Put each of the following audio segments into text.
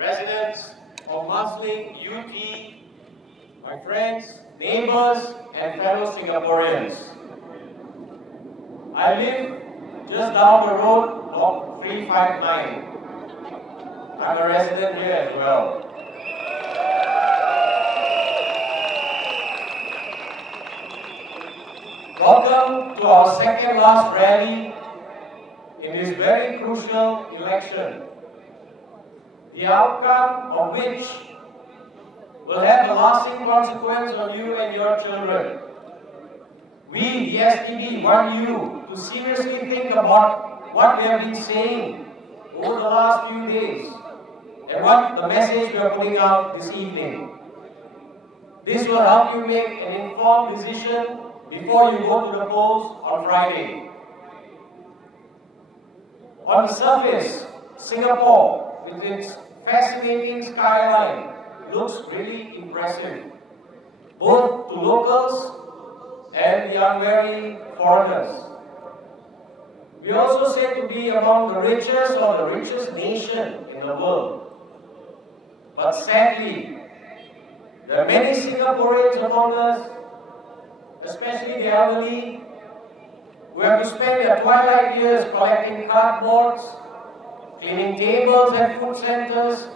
residents of Marsiling UT, my friends, neighbors, and fellow Singaporeans. I live just down the road, block 359. I'm a resident here as well. Welcome to our second last rally in this very crucial election, the outcome of which will have a lasting consequence on you and your children. We, the SDP, want you to seriously think about what we have been saying over the last few days and what the message we are putting out this evening. This will help you make an informed decision before you go to the polls on Friday. On the surface, Singapore, with its fascinating skyline, looks really impressive, both to locals and the unwary foreigners. We are also said to be among the richest or the richest nation in the world. But sadly, there are many Singaporeans among us, especially the elderly, who have to spend their twilight years collecting cardboards, cleaning tables at food centers,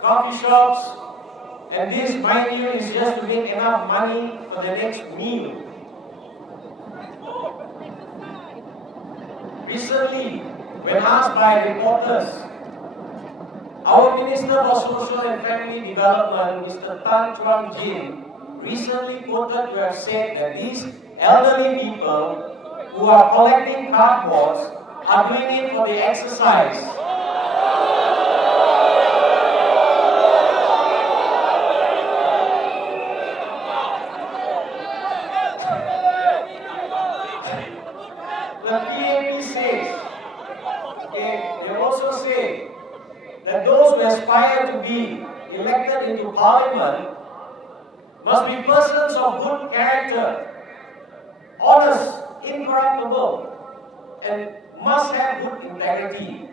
coffee shops, and this, mind you, is just to make enough money for the next meal. Recently, when asked by reporters, our Minister for Social and Family Development, Mr. Tan Chuan Jin, recently quoted to have said that these elderly people who are collecting cardboards are doing it for the exercise. The PAP says, they also say that those who aspire to be elected into Parliament must be persons of good character, honest, incorruptible, and must have good integrity.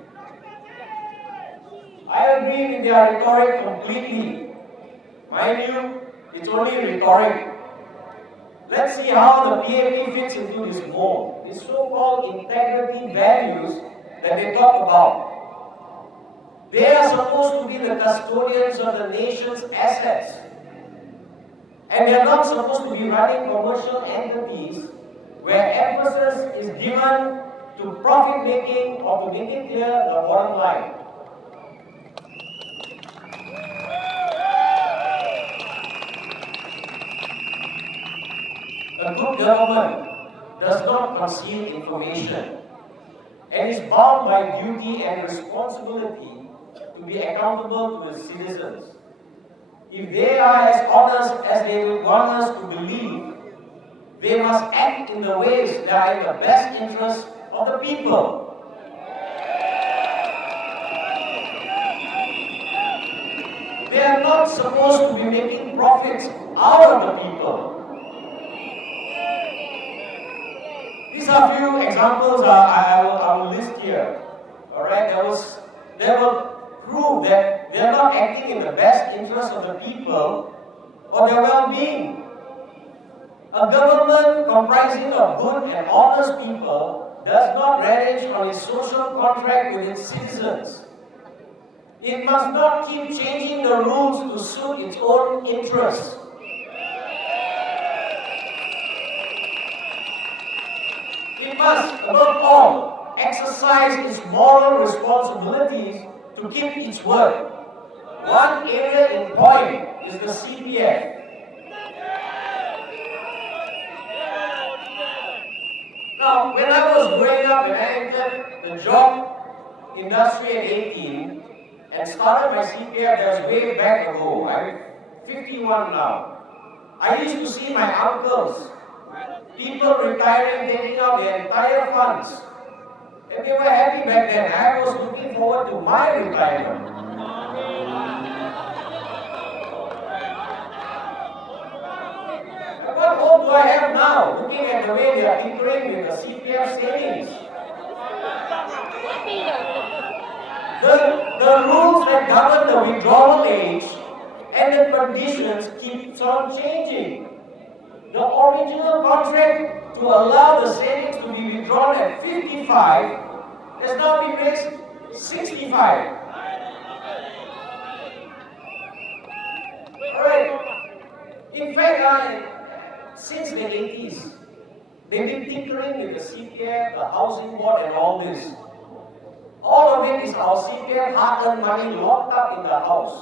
I agree with their rhetoric completely. Mind you, it's only rhetoric. Let's see how the PAP fits into this mold, these so-called integrity values that they talk about. They are supposed to be the custodians of the nation's assets. And they are not supposed to be running commercial entities where emphasis is given to profit making or to make it clear the bottom line. A good government does not conceal information and is bound by duty and responsibility to be accountable to its citizens. If they are as honest as they would want us to believe, they must act in the ways that are in the best interest of the people. They are not supposed to be making profits out of the people. These are few examples I will list here. Alright, that will prove that they are not acting in the best interest of the people or their well-being. A government comprising of good and honest people does not relish on its social contract with its citizens. It must not keep changing the rules to suit its own interests. It must, above all, exercise its moral responsibilities to keep its word. One area in point is the CPF. Now, when I was growing up, when I entered the job industry at 18 and started my CPF, that was way back ago. I'm 51 now. I used to see my uncles, people retiring, taking out their entire funds. And they were happy back then. I was looking forward to my retirement. And what hope do I have now, looking at the way they are tinkering with the CPF savings? The the rules that govern the withdrawal age and the conditions keeps on changing. The original contract to allow the savings to be withdrawn at 55 has now been raised 65. Alright. In fact, since the 80s, they've been tinkering with the CPF, the housing board and all this. All of it is our CPF hard-earned money locked up in the house.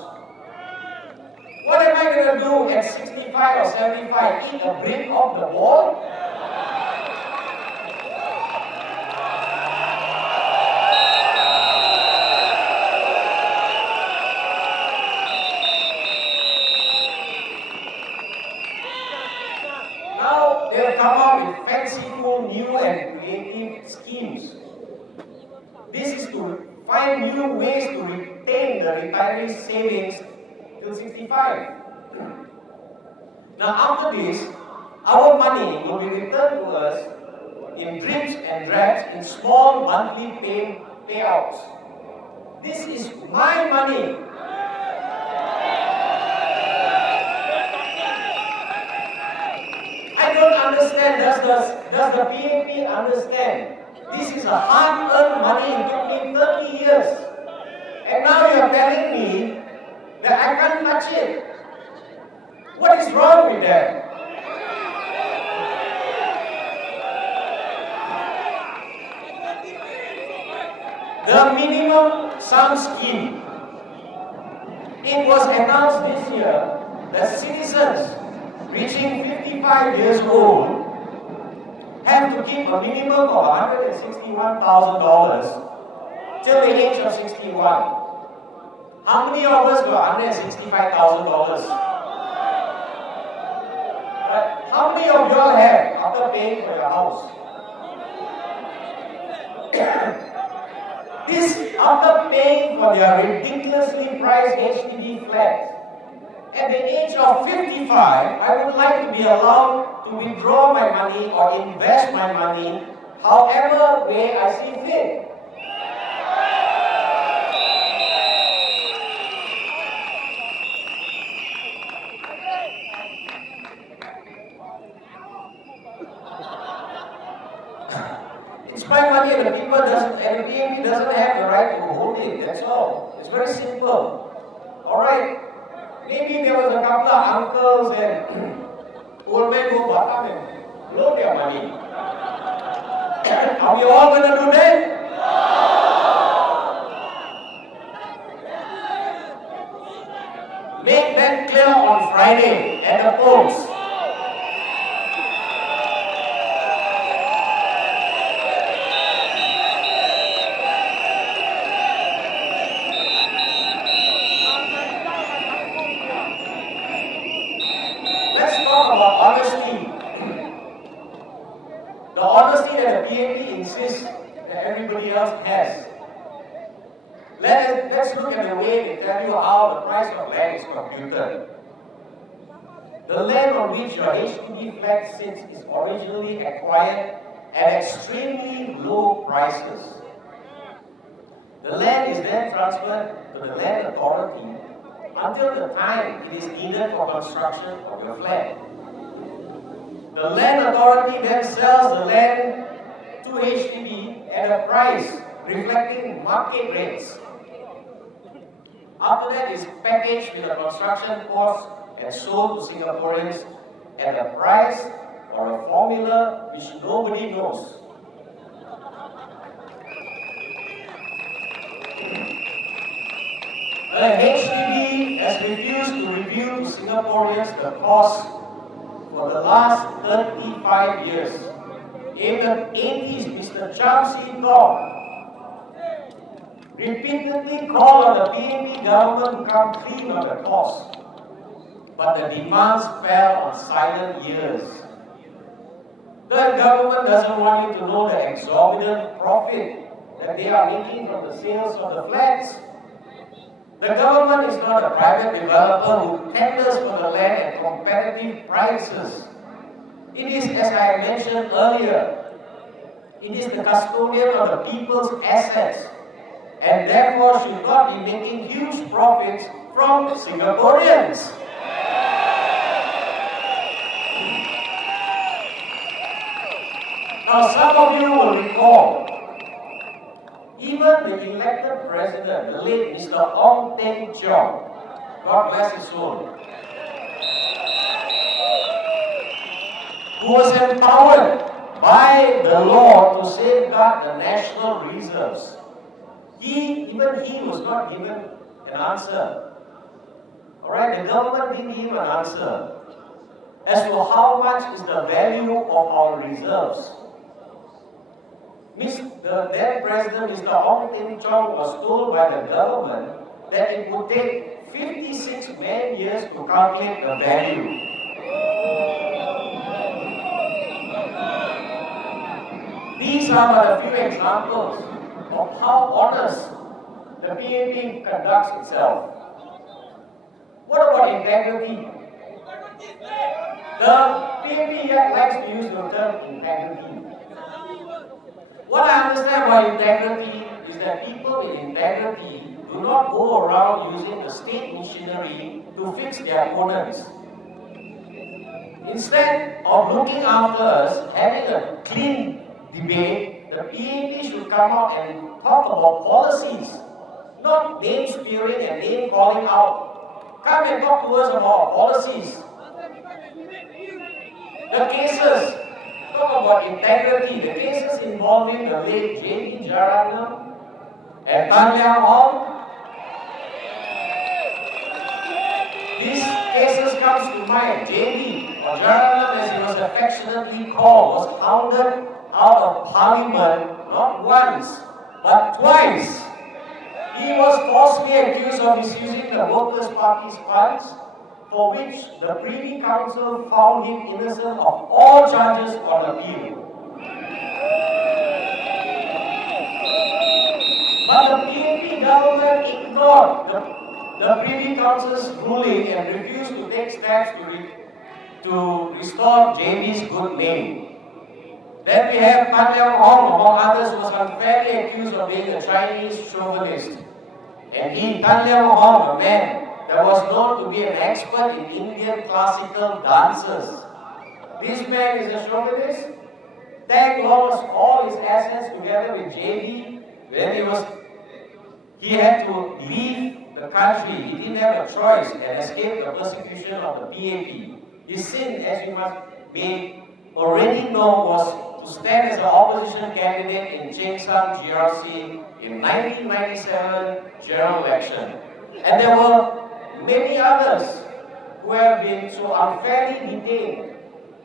What am I going to do at 65 or 75? Eat a brick off the wall? Now they have come up with fanciful, new and creative schemes. This is to find new ways to retain the retiree savings till 65. Now after this, our money will be returned to us in drips and drabs in small monthly payouts. This is my money. I don't understand. Does the PAP understand? This is a hard-earned money. It took me 30 years. And now you are telling me that I can't touch it. What is wrong with that? The minimum sum scheme. It was announced this year that citizens reaching 55 years old have to keep a minimum of $161,000 till the age of 61. How many of us got $165,000? How many of y'all have after paying for your house? This after paying for their ridiculously priced HDB flats. At the age of 55, I would like to be allowed to withdraw my money or invest my money however way I see fit. It's my money and the people doesn't, and the PAP doesn't have the right to hold it, that's all. It's very simple. Alright? Maybe there was a couple of uncles and old men who bought up and blow their money. Are we all going to do that? Make that clear on Friday at the polls. The honesty that the PAP insists that everybody else has. Let's look at the way they tell you how the price of land is computed. The land on which your HDB flat sits is originally acquired at extremely low prices. The land is then transferred to the land authority until the time it is needed for construction of your flat. The land authority then sells the land to HDB at a price reflecting market rates. After that, it's packaged with a construction cost and sold to Singaporeans at a price or a formula which nobody knows. The HDB has refused to reveal to Singaporeans the cost for the last 35 years. In the 80s, Mr. Chamsi Dog repeatedly called on the PAP government to come clean on the cost. But the demands fell on silent ears. The government doesn't want you to know the exorbitant profit that they are making from the sales of the flats. The government is not a private developer who tenders for the land at competitive prices. It is, as I mentioned earlier, it is the custodian of the people's assets. and therefore should not be making huge profits from Singaporeans. Now, some of you will recall, even the elected president, the late Mr. Ong Teng Cheong, God bless his soul, who was empowered by the law to safeguard the national reserves. Even he was not given an answer. Alright, the government didn't give an answer as to how much is the value of our reserves. The then President Mr. Ong Teng Cheong was told by the government that it would take 56 man-years to calculate the value. These are but a few examples of how honest the PAP conducts itself. What about integrity? The PAP yet likes to use the term integrity. What I understand by integrity is that people with integrity do not go around using the state machinery to fix their opponents. Instead of looking after us, having a clean debate, the PAP should come out and talk about policies, not name spearing and name calling out. Come and talk to us about policies. The cases, talk about integrity, the cases involving the late SDP GE2015 and Tan Liang Hong. These cases comes to mind. JB, or GE2015 as he was affectionately called, was hounded out of parliament not once, but twice. He was falsely accused of misusing the Workers' Party's funds, for which the Privy Council found him innocent of all charges on appeal. But the PAP government ignored the Privy Council's ruling and refused to take steps to restore JB's good name. Then we have Tan Liang Hong, among others, who was unfairly accused of being a Chinese chauvinist. And he, Tan Liang Hong, a man that was known to be an expert in Indian classical dances. This man is a chauvinist. Tag lost all his assets together with JB when he had to leave the country. He didn't have a choice and escape the persecution of the PAP. His sin, as you may already know, was to stand as an opposition candidate in Cheng Sam GRC in 1997 general election. And there were many others who have been so unfairly detained,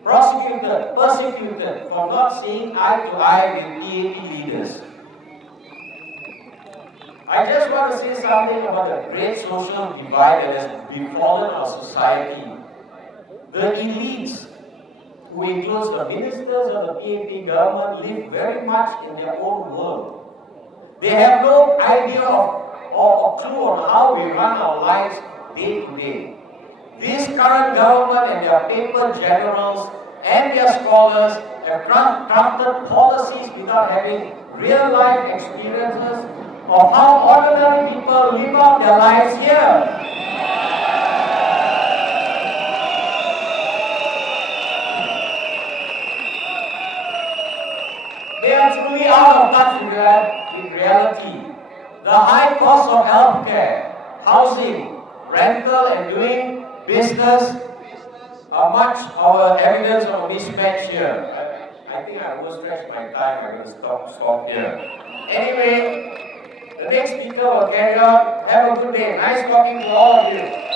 prosecuted, persecuted for not seeing eye to eye with PAP leaders. I just want to say something about the great social divide that has befallen our society. The elites, who includes the ministers of the PAP government, live very much in their own world. They have no idea or clue on how we run our lives day to day. This current government and their paper generals and their scholars have crafted policies without having real life experiences of how ordinary people live out their lives here. They are truly out of touch with reality. The high cost of healthcare, housing, rental and doing business are much of evidence of a mismatch here. I think I overstretched my time. I'm going to stop here. Anyway, the next speaker will carry on. Have a good day. Nice talking to all of you.